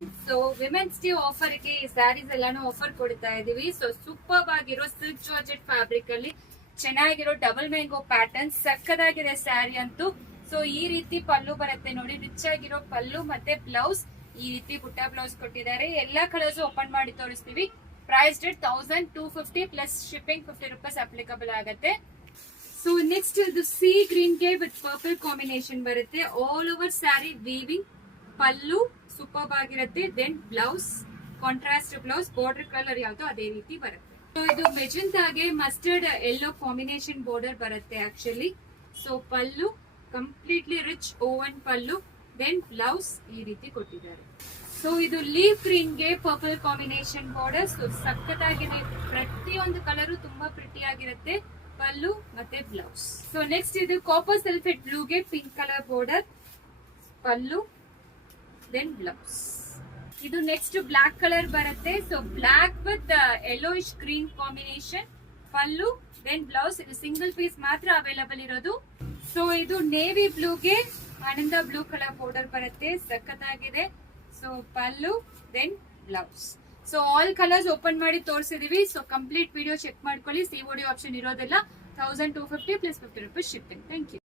So women's day offer ಗೆ ಈ ಸ್ಯಾರೀಸ್ ಎಲ್ಲಾನು ಆಫರ್ ಕೊಡ್ತಾ ಇದೀವಿ. ಸೊ ಸೂಪರ್ ಆಗಿರೋ ಸಿಲ್ಕ್ ಜಾರ್ಜೆಟ್ ಫ್ಯಾಬ್ರಿಕ್ ಅಲ್ಲಿ ಚೆನ್ನಾಗಿರೋ ಡಬಲ್ ಮ್ಯಾಂಗೋ ಪ್ಯಾಟರ್ನ್ ಸಕ್ಕದಾಗಿದೆ ಸ್ಯಾರಿ ಅಂತೂ. ಸೊ ಈ ರೀತಿ ಪಲ್ಲು ಬರುತ್ತೆ ನೋಡಿ, ರಿಚ್ ಆಗಿರೋ ಪಲ್ಲು ಮತ್ತೆ ಬ್ಲೌಸ್ ಈ ರೀತಿ ಬುಟ್ಟ ಬ್ಲೌಸ್ ಕೊಟ್ಟಿದ್ದಾರೆ. ಎಲ್ಲಾ ಕಲರ್ಸ್ ಓಪನ್ ಮಾಡಿ ತೋರಿಸ್ತೀವಿ. Price rate 1250 plus shipping 50 rupees applicable ಆಗುತ್ತೆ. ಸೊ ನೆಕ್ಸ್ಟ್ ಇದು ಸಿ ಗ್ರೀನ್ ಗೆ ವಿತ್ ಪರ್ಪಲ್ ಕಾಂಬಿನೇಷನ್ ಬರುತ್ತೆ. All over sari weaving, pallu super ಆಗಿರುತ್ತೆ, then blouse contrast blouse, border colour ಯಾವ್ದು ಅದೇ ರೀತಿ ಬರುತ್ತೆ. ಸೊ ಇದು ಮೆಜೆಂಟಾಗೆ ಮಸ್ಟರ್ಡ್ ಯೆಲ್ಲೋ ಕಾಂಬಿನೇಷನ್ ಬಾರ್ಡರ್ ಬರುತ್ತೆ actually. So pallu completely rich woven pallu, then blouse ಈ ರೀತಿ ಕೊಟ್ಟಿದ್ದಾರೆ. ಸೊ ಇದು ಲೀಫ್ ಗ್ರೀನ್ ಗೆ ಪರ್ಪಲ್ ಕಾಂಬಿನೇಷನ್ ಬಾರ್ಡರ್. ಸೊ ಸಖತ್ತಾಗಿದೆ, ಪ್ರತಿಯೊಂದು ಕಲರು ತುಂಬಾ ಪ್ರಿಟಿ ಆಗಿರುತ್ತೆ, ಪಲ್ಲು ಮತ್ತೆ ಬ್ಲೌಸ್. ಸೊ ನೆಕ್ಸ್ಟ್ ಇದು ಕಾಪರ್ ಸಲ್ಫೇಟ್ ಬ್ಲೂ ಗೆ pink colour border, pallu then blouse. ಇದು ನೆಕ್ಸ್ಟ್ ಬ್ಲಾಕ್ ಕಲರ್ ಬರುತ್ತೆ. So black with yellowish green combination, pallu then blouse. ಇದು ಸಿಂಗಲ್ ಪೀಸ್ ಮಾತ್ರ ಅವೈಲಬಲ್ ಇರೋದು. ಸೊ ಇದು ನೇವಿ ಬ್ಲೂಗೆ ಆನಂದ ಬ್ಲೂ ಕಲರ್ ಬಾರ್ಡರ್ ಬರುತ್ತೆ, ಸಖತ್ತಾಗಿದೆ. So pallu then blouse. So all colours open ಮಾಡಿ ತೋರಿಸಿದೀವಿ. ಸೊ ಕಂಪ್ಲೀಟ್ ವಿಡಿಯೋ ಚೆಕ್ ಮಾಡ್ಕೊಳ್ಳಿ. ಸಿಒಡಿ ಆಪ್ಷನ್ ಇರೋದಿಲ್ಲ. 1250 plus 50 rupees shipping. Thank you.